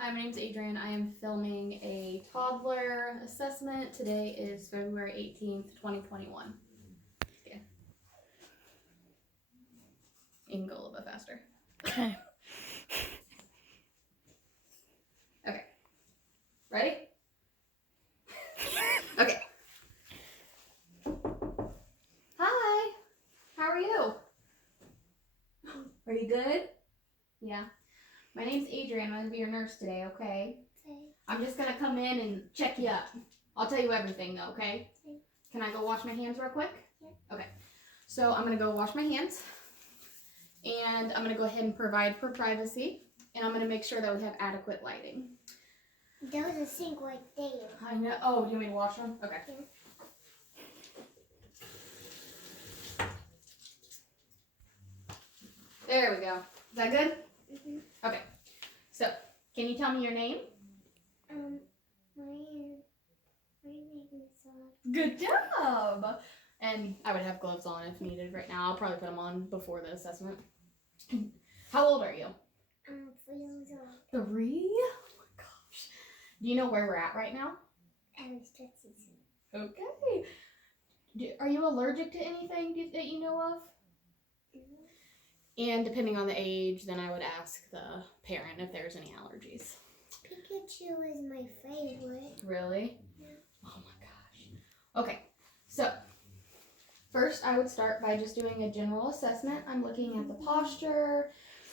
Hi, my name's Adrian. I am filming a toddler assessment. Today is February 18th, 2021. Okay. You can go a little bit faster. Okay. Okay. Ready? Okay. Hi. How are you? Are you good? Yeah. My name's Adrian. I'm going to be your nurse today, okay? Okay. I'm just going to come in and check you up. I'll tell you everything though, okay? Okay. Can I go wash my hands real quick? Yeah. Okay. So I'm going to go wash my hands. And I'm going to go ahead and provide for privacy. And I'm going to make sure that we have adequate lighting. There was a sink right there. I know. Oh, do you want me to wash them? Okay. Yeah. There we go. Is that good? Mhm. Okay. So, can you tell me your name? My name is Good job. And I would have gloves on if needed right now. I'll probably put them on before the assessment. How old are you? 4 years old. 3? Oh my gosh. Do you know where we're at right now? Okay. Are you allergic to anything that you know of? And depending on the age, then I would ask the parent if there's any allergies. Pikachu is my favorite. Really? Yeah. Oh my gosh. Okay, so first I would start by just doing a general assessment. I'm looking at the posture.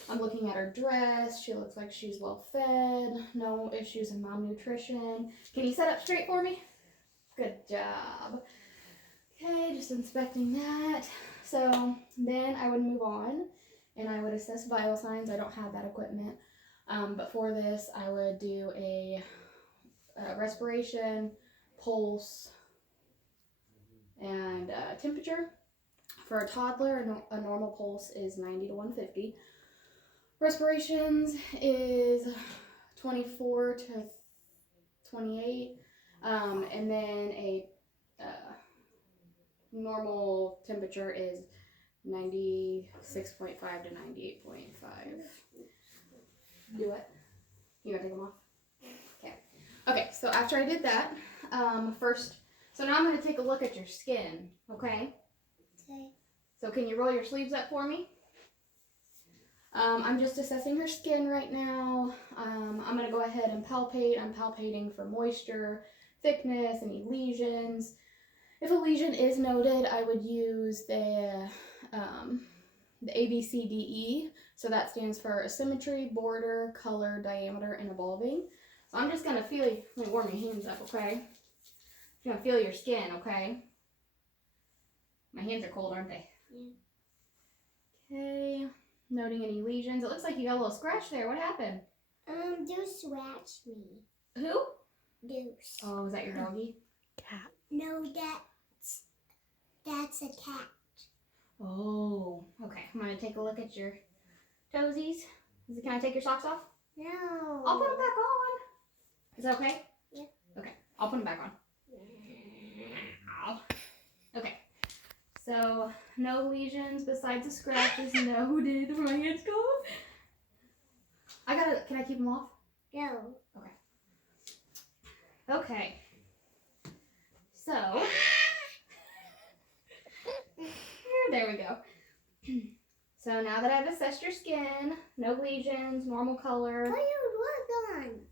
I'm looking at her dress. She looks like she's well fed. No issues of malnutrition. Can you sit up straight for me? Good job. Okay, just inspecting that. So then I would move on and I would assess vital signs. I don't have that equipment. But for this, I would do a respiration, pulse, and temperature. For a toddler, a normal pulse is 90 to 150. Respirations is 24 to 28. And then a normal temperature is 96.5 to 98.5. Do it. You gotta take them off? Okay. Okay, so after I did that, first, so now I'm gonna take a look at your skin, okay? Okay. So can you roll your sleeves up for me? I'm just assessing her skin right now. I'm gonna go ahead and palpate. I'm palpating for moisture, thickness, any lesions. If a lesion is noted, I would use the ABCDE. So that stands for asymmetry, border, color, diameter, and evolving. So I'm just gonna feel, let me warm your hands up, okay? I'm gonna feel your skin, okay? My hands are cold, aren't they? Yeah. Okay, noting any lesions. It looks like you got a little scratch there. What happened? Deuce scratched me. Who? Deuce. Oh, is that your doggy? Cat. No, that's a cat. Oh, okay. I'm gonna take a look at your toesies. Can I take your socks off? No. I'll put them back on. Is that okay? Yeah. Okay, I'll put them back on. Ow. Okay. So, no lesions besides the scratches noted. My hands go. Can I keep them off? No. Okay. So, there we go. So now that I've assessed your skin, no lesions, normal color. Put your glove on.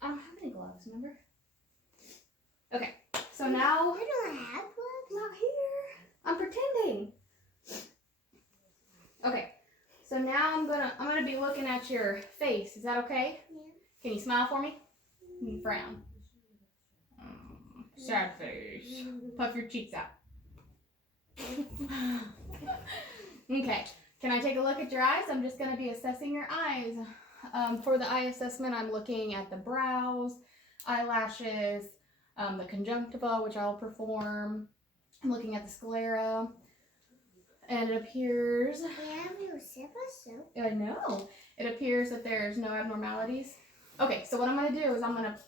I don't have any gloves, remember? Okay, so now, You don't have gloves? not here. I'm pretending. Okay, so now I'm gonna be looking at your face. Is that okay? Yeah. Can you smile for me? And frown. Sad face. Puff your cheeks out. Okay, can I take a look at your eyes? I'm just gonna be assessing your eyes. For the eye assessment, I'm looking at the brows, eyelashes, the conjunctiva, which I'll perform. I'm looking at the sclera, and it appears, I know, it appears that there's no abnormalities. Okay, so what I'm gonna do is I'm gonna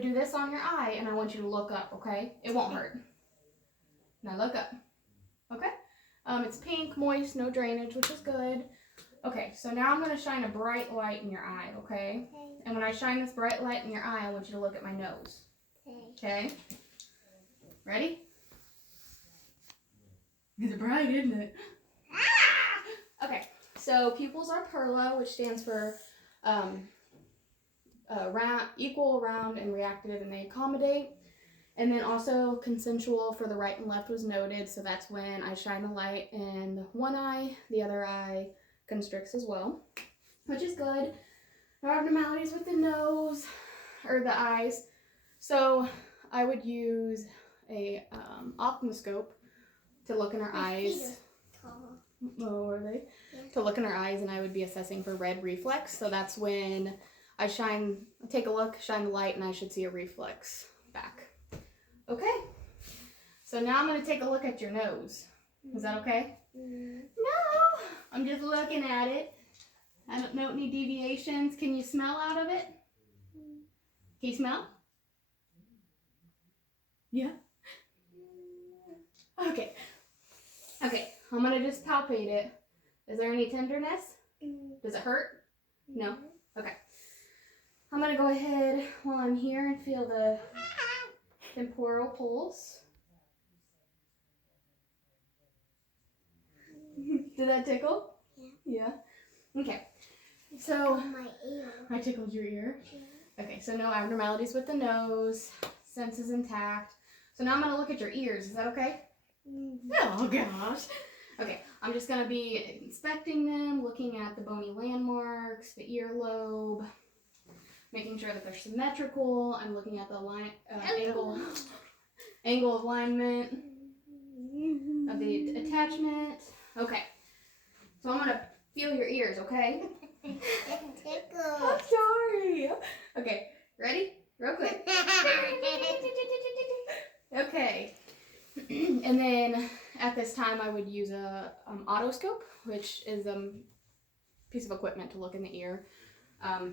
do this on your eye, and I want you to look up, okay? It won't hurt. Now look up, okay? It's pink, moist, no drainage, which is good. Okay, so now I'm going to shine a bright light in your eye, okay? Okay. And when I shine this bright light in your eye, I want you to look at my nose. Okay? Ready? It's bright, isn't it? Okay, so pupils are perla, which stands for equal, round, and reactive, and they accommodate. And then also consensual for the right and left was noted, so that's when I shine the light in one eye, the other eye constricts as well, which is good. No abnormalities with the nose or the eyes. So I would use a ophthalmoscope to look in her eyes. Oh, are they? Yeah. To look in her eyes, and I would be assessing for red reflex. So that's when I take a look, shine the light, and I should see a reflex back. Okay. So now I'm going to take a look at your nose. Is that okay? No, I'm just looking at it. I don't note any deviations. Can you smell out of it? Can you smell? Yeah. Okay. Okay, I'm gonna just palpate it. Is there any tenderness? Does it hurt? No? Okay. I'm gonna go ahead while I'm here and feel the temporal pulse. Did that tickle? Yeah. Okay. So My ear. I tickled your ear. Yeah. Okay, so no abnormalities with the nose, senses intact. So now I'm gonna look at your ears. Is that okay? Oh gosh. Okay, I'm just gonna be inspecting them, looking at the bony landmarks, the earlobe, making sure that they're symmetrical. I'm looking at the angle of alignment of the attachment. Okay, so I'm gonna feel your ears, okay? I'm sorry. Okay, ready? Real quick. Okay. And then at this time I would use a otoscope, which is a piece of equipment to look in the ear.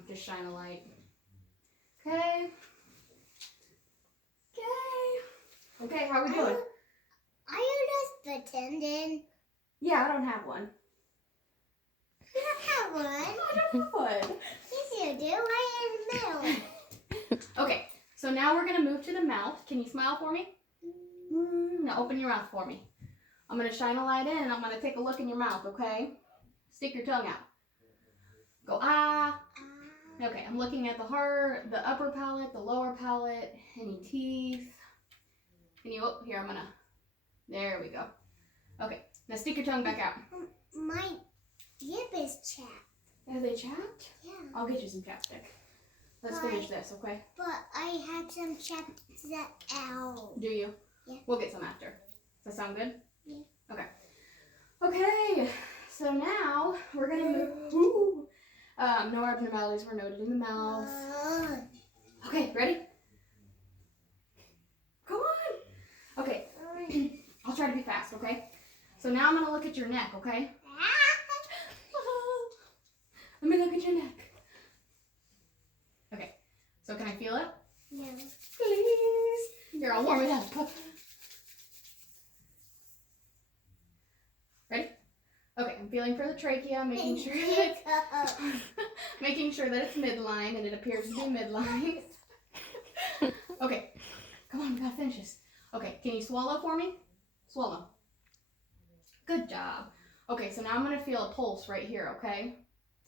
Just shine a light. Okay. Okay, how are we doing? Are you just pretending? Yeah, I don't have one. You don't have one. I don't have one. Yes, you do. Right in the middle. Okay, so now we're gonna move to the mouth. Can you smile for me? Now open your mouth for me. I'm going to shine a light in and I'm going to take a look in your mouth, okay? Stick your tongue out. Go ah. Okay, I'm looking at the heart, the upper palate, the lower palate, any teeth. Can you, oh, here, there we go. Okay, now stick your tongue back out. My lip is chapped. Are they chapped? Yeah. I'll get you some chapstick. Let's finish this, okay? But I have some chapstick out. Do you? Yeah. We'll get some after. Does that sound good? Yeah. Okay. Okay, so now we're going to move. Ooh. No abnormalities were noted in the mouth. Okay, ready? Come on. Okay, I'll try to be fast, okay? So now I'm going to look at your neck, okay? Let me look at your neck. Okay, so can I feel it? No. Please. Here, I'll warm it up. Ready? Okay, I'm feeling for the trachea, making sure that it's midline, and it appears to be midline. Okay, come on, we gotta finish this. Okay, can you swallow for me? Swallow. Good job. Okay, so now I'm gonna feel a pulse right here, okay?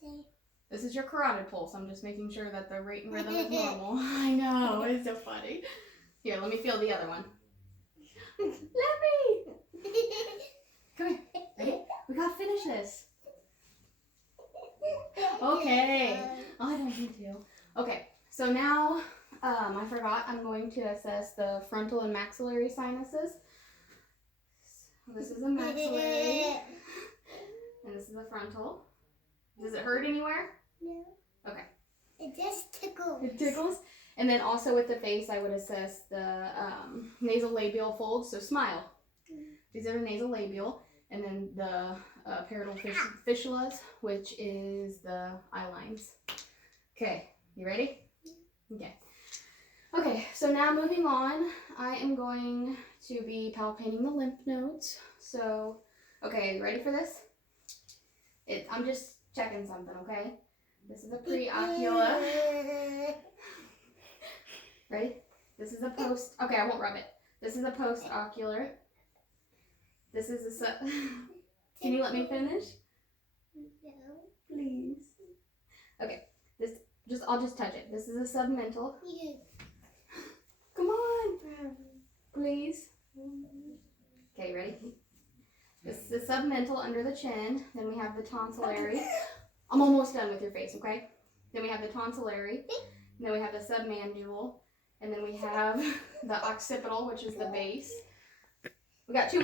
Okay. This is your carotid pulse. I'm just making sure that the rate and rhythm is normal. I know, it's so funny. Here, let me feel the other one. Let me! Come here. Ready? We gotta finish this. Okay. Oh, I don't need to. Okay, so now, I forgot, I'm going to assess the frontal and maxillary sinuses. So this is a maxillary, and this is the frontal. Does it hurt anywhere? No. Okay. It just tickles. It tickles. And then also with the face, I would assess the nasolabial folds. So smile. These are the nasolabial. And then the parietal fissulas, which is the eye lines. Okay, you ready? Okay. Okay, so now moving on, I am going to be palpating the lymph nodes. So, okay, you ready for this? I'm just checking something, okay? This is a preocular. Ready? This is a post. Okay, I won't rub it. This is a post-ocular. This is a Can you let me finish? No. Please. Okay. I'll just touch it. This is a submental. Yeah. Come on. Please. Okay, ready? This is the submental under the chin. Then we have the tonsillary. I'm almost done with your face, okay? Then we have the tonsillary. And then we have the submandible. And then we have the occipital, which is the base. We got 3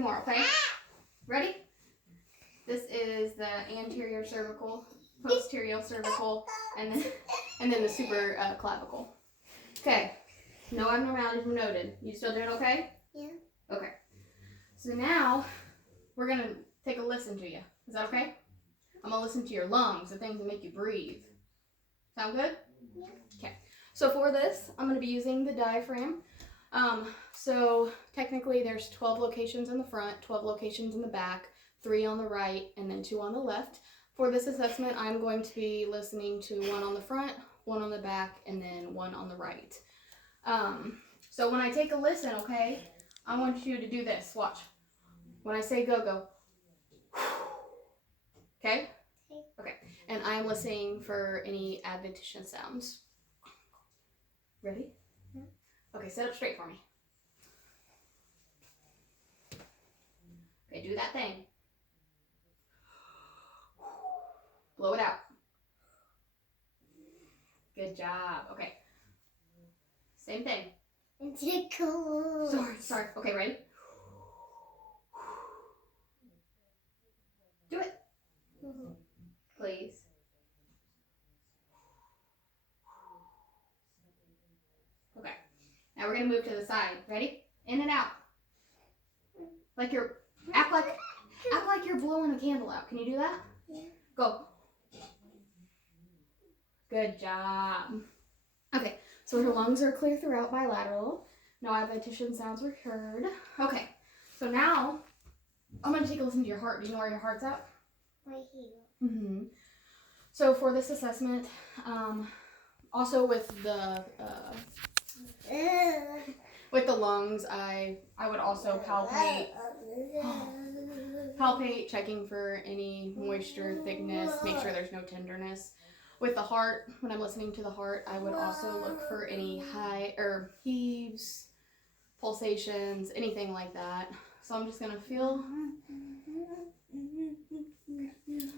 more, okay? Ready? This is the anterior cervical, posterior cervical, and then the super clavicle. Okay. No abnormalities were noted. You still doing okay? Yeah. Okay. So now we're gonna take a listen to you. Is that okay? I'm gonna listen to your lungs, the things that make you breathe. Sound good? Yeah. Okay. So for this, I'm gonna be using the diaphragm. So technically there's 12 locations in the front, 12 locations in the back, 3 on the right, and then 2 on the left. For this assessment, I'm going to be listening to 1 on the front, 1 on the back, and then 1 on the right. So when I take a listen, okay, I want you to do this. Watch. When I say go, go. Okay? Okay. And I'm listening for any adventition sounds. Ready? Okay, sit up straight for me. Okay, do that thing. Blow it out. Good job. Okay. Same thing. Tickle. Sorry. Okay, ready? Do it. Please. Okay. Now we're gonna move to the side. Ready? In and out. Act like you're blowing a candle out. Can you do that? Yeah. Go. Good job. Okay, so her lungs are clear throughout bilateral. No adventition sounds were heard. Okay, so now I'm gonna take a listen to your heart. Do you know where your heart's at? Right here. Mm-hmm. So for this assessment, also with the lungs, I would also palpate, checking for any moisture, thickness, make sure there's no tenderness. With the heart, when I'm listening to the heart, I would also look for any heaves, pulsations, anything like that. So I'm just gonna feel.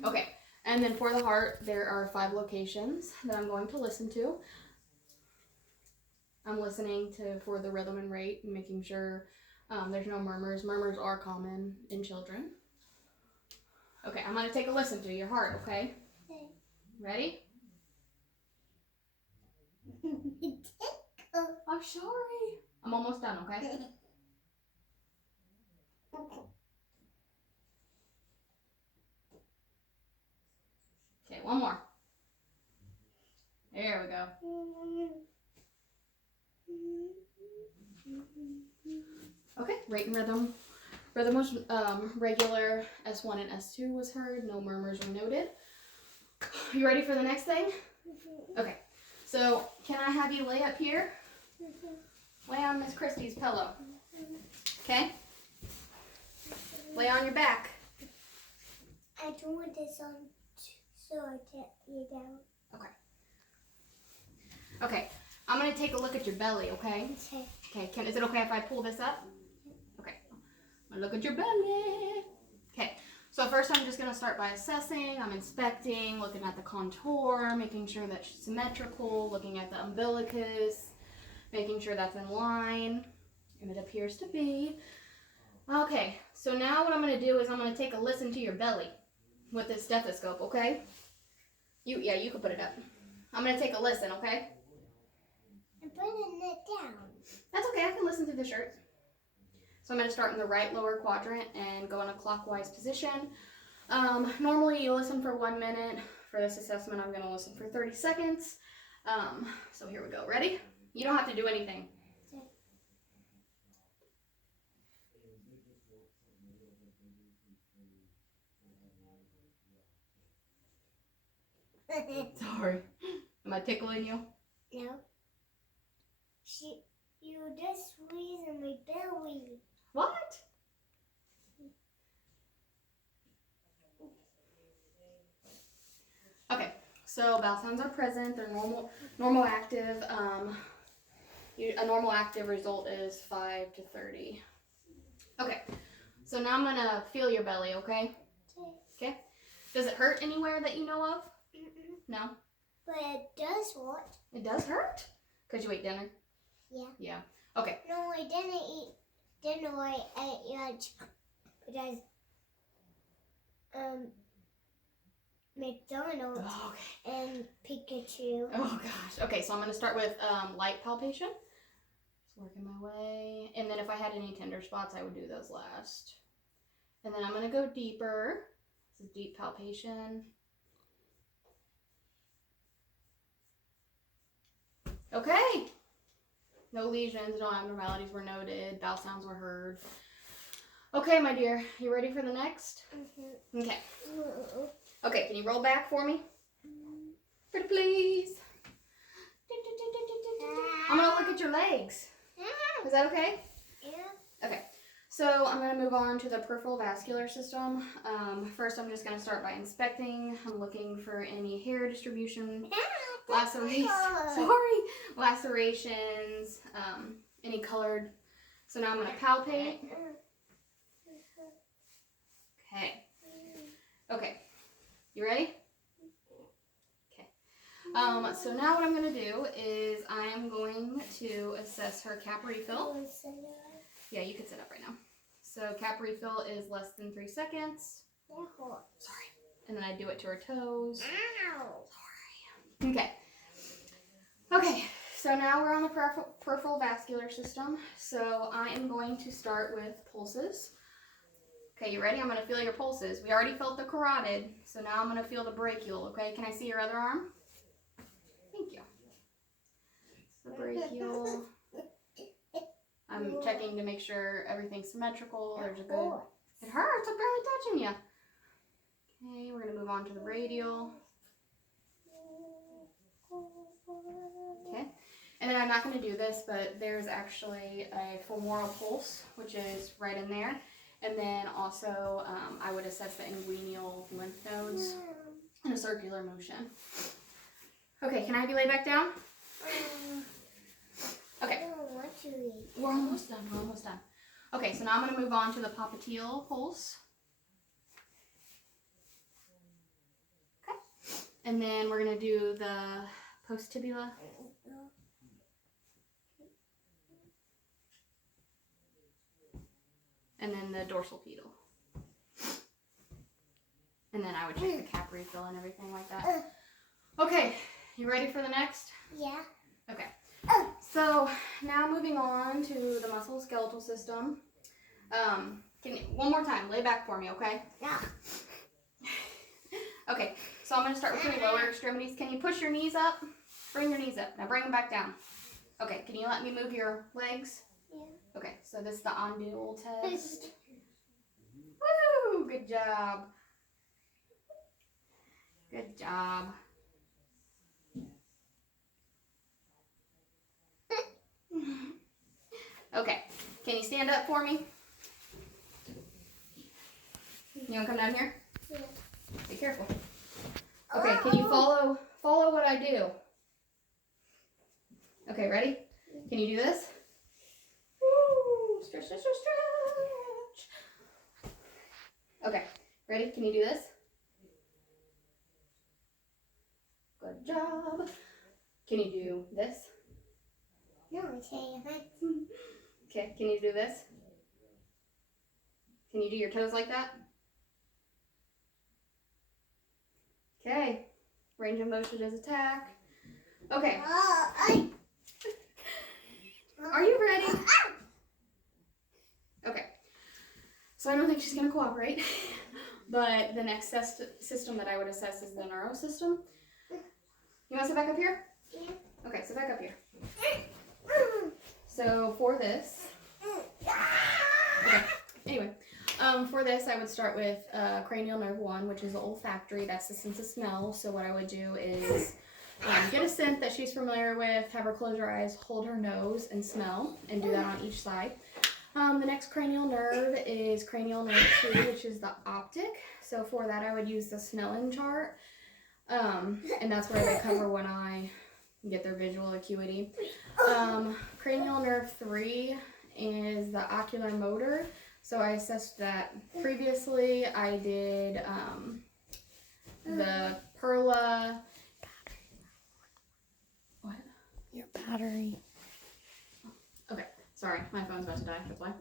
Okay, and then for the heart, there are 5 locations that I'm going to listen to. I'm listening for the rhythm and rate and making sure there's no murmurs. Murmurs are common in children. Okay, I'm gonna take a listen to your heart, okay? Okay. Ready? I'm sorry. I'm almost done, okay? Okay, 1 more. There we go. Okay, rate and rhythm. Rhythm was regular. S1 and S2 was heard. No murmurs were noted. You ready for the next thing? Okay, so can I have you lay up here? Lay on Miss Christie's pillow. Okay? Lay on your back. I don't want this on so I tap you down. Okay, I'm gonna take a look at your belly, okay? Okay. Okay, is it okay if I pull this up? Okay, I'm gonna look at your belly. Okay, so first I'm just gonna start by assessing. I'm inspecting, looking at the contour, making sure that's symmetrical, looking at the umbilicus, making sure that's in line, and it appears to be. Okay, so now what I'm gonna do is I'm gonna take a listen to your belly with this stethoscope, okay? You can put it up. I'm gonna take a listen, okay? I'm putting it down. That's okay, I can listen through the shirt. So I'm gonna start in the right lower quadrant and go in a clockwise position. Normally you listen for 1 minute. For this assessment, I'm gonna listen for 30 seconds. So here we go, ready? You don't have to do anything. Sorry. Am I tickling you? No. You just squeezing my belly. What? Okay, so bowel sounds are present. They're normal active. A normal active result is 5 to 30. Okay, so now I'm gonna feel your belly. Okay. Okay. Does it hurt anywhere that you know of? No. But it does what? It does hurt? Because you ate dinner? Yeah. Yeah. Okay. No, I didn't eat dinner. I ate lunch. Because, McDonald's and Pikachu. Oh gosh. Okay, so I'm going to start with light palpation. Just working my way. And then if I had any tender spots, I would do those last. And then I'm going to go deeper. This is deep palpation. Okay. No lesions, no abnormalities were noted. Bowel sounds were heard. Okay, my dear. You ready for the next? Mm-hmm. Okay. Okay, can you roll back for me? Pretty please. I'm going to look at your legs. Is that okay? Yeah. Okay. So I'm going to move on to the peripheral vascular system. First, I'm just going to start by inspecting. I'm looking for any hair distribution, lacerations, any colored. So now I'm going to palpate. Okay. Okay. You ready? Okay. So now what I'm going to do is I am going to assess her cap refill. Yeah, you can sit up right now. So cap refill is less than 3 seconds. Sorry. And then I do it to her toes. Sorry. Okay. Okay, so now we're on the peripheral vascular system. So I am going to start with pulses. Okay, you ready? I'm going to feel your pulses. We already felt the carotid, so now I'm going to feel the brachial, okay? Can I see your other arm? Thank you. The brachial. I'm checking to make sure everything's symmetrical. There's a good... It hurts. I'm barely touching you. Okay, we're going to move on to the radial. Okay. And then I'm not going to do this, but there's actually a femoral pulse, which is right in there. And then also, I would assess the inguinal lymph nodes in a circular motion. Okay, can I have you lay back down? Okay. We're almost done. We're almost done. Okay, so now I'm going to move on to the popliteal pulse. Okay. And then we're going to do the posttibula. And then the dorsal pedal. And then I would check the cap refill and everything like that. Okay, you ready for the next? Yeah. Okay. So now moving on to the musculoskeletal system. One more time, lay back for me, okay? Yeah. Okay, so I'm going to start with your lower extremities. Can you push your knees up? Bring your knees up. Now bring them back down. Okay, can you let me move your legs? Yeah. Okay, so this is the on-dual test. Woo! Good job. Good job. Okay, can you stand up for me? You want to come down here? Yeah. Be careful. Okay, can you follow what I do? Okay, ready? Can you do this? Woo! Stretch, stretch, stretch, stretch. Okay, ready? Can you do this? Good job. Can you do this? No, I can't. Okay, can you do this? Can you do your toes like that? Okay, range of motion is attack. Okay. Are you ready? Okay. So I don't think she's going to cooperate, but the next system that I would assess is the neuro system. You want to sit back up here? Yeah. Okay, sit back up here. So for this, okay, anyway, for this, I would start with cranial nerve 1, which is the olfactory. That's the sense of smell. So what I would do is get a scent that she's familiar with, have her close her eyes, hold her nose, and smell, and do that on each side. The next cranial nerve is cranial nerve 2, which is the optic. So for that, I would use the Snellen chart, and that's where they cover one eye, get their visual acuity. Cranial nerve 3 is the ocular motor. So I assessed that previously. I did the Perla. What? Your battery. Okay, sorry, my phone's about to die. That's why.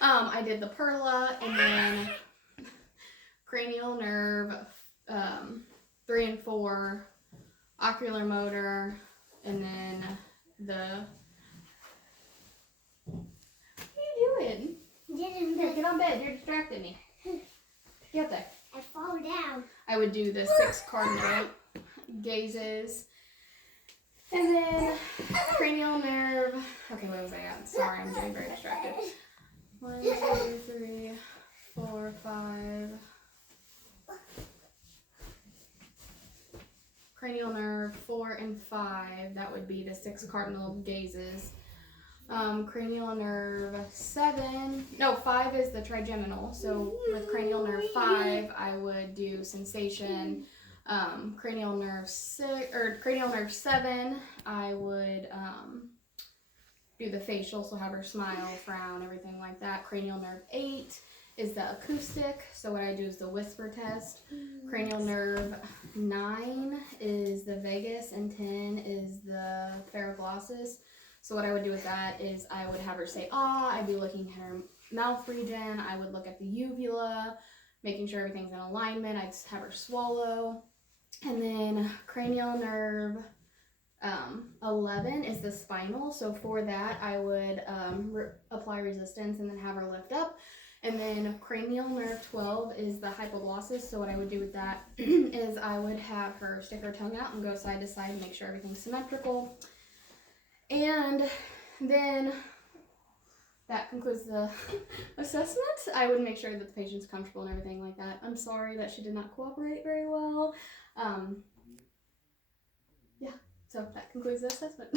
I did the Perla, and then cranial nerve 3 and 4, ocular motor, and then the. What are you doing? Here, get on bed. You're distracting me. Get there. I fall down. I would do the 6 cardinal gazes. And then cranial nerve. Okay, what was I at? Sorry, I'm getting very distracted. 1, 2, 3, 4, 5. Cranial nerve 4 and 5. That would be the 6 cardinal gazes. Cranial nerve 7. No, 5 is the trigeminal. So with cranial nerve 5, I would do sensation. Cranial nerve 7, I would do the facial, so have her smile, frown, everything like that. Cranial nerve 8 is the acoustic, so what I do is the whisper test. Cranial nerve 9 is the vagus, and 10 is the paraglossus. So what I would do with that is I would have her say ah, I'd be looking at her mouth region, I would look at the uvula, making sure everything's in alignment, I'd have her swallow. And then cranial nerve 11 is the spinal, so for that I would apply resistance and then have her lift up. And then cranial nerve 12 is the hypoglossus, so what I would do with that is I would have her stick her tongue out and go side to side and make sure everything's symmetrical. And then that concludes the assessment. I would make sure that the patient's comfortable and everything like that. I'm sorry that she did not cooperate very well. Yeah, so that concludes the assessment.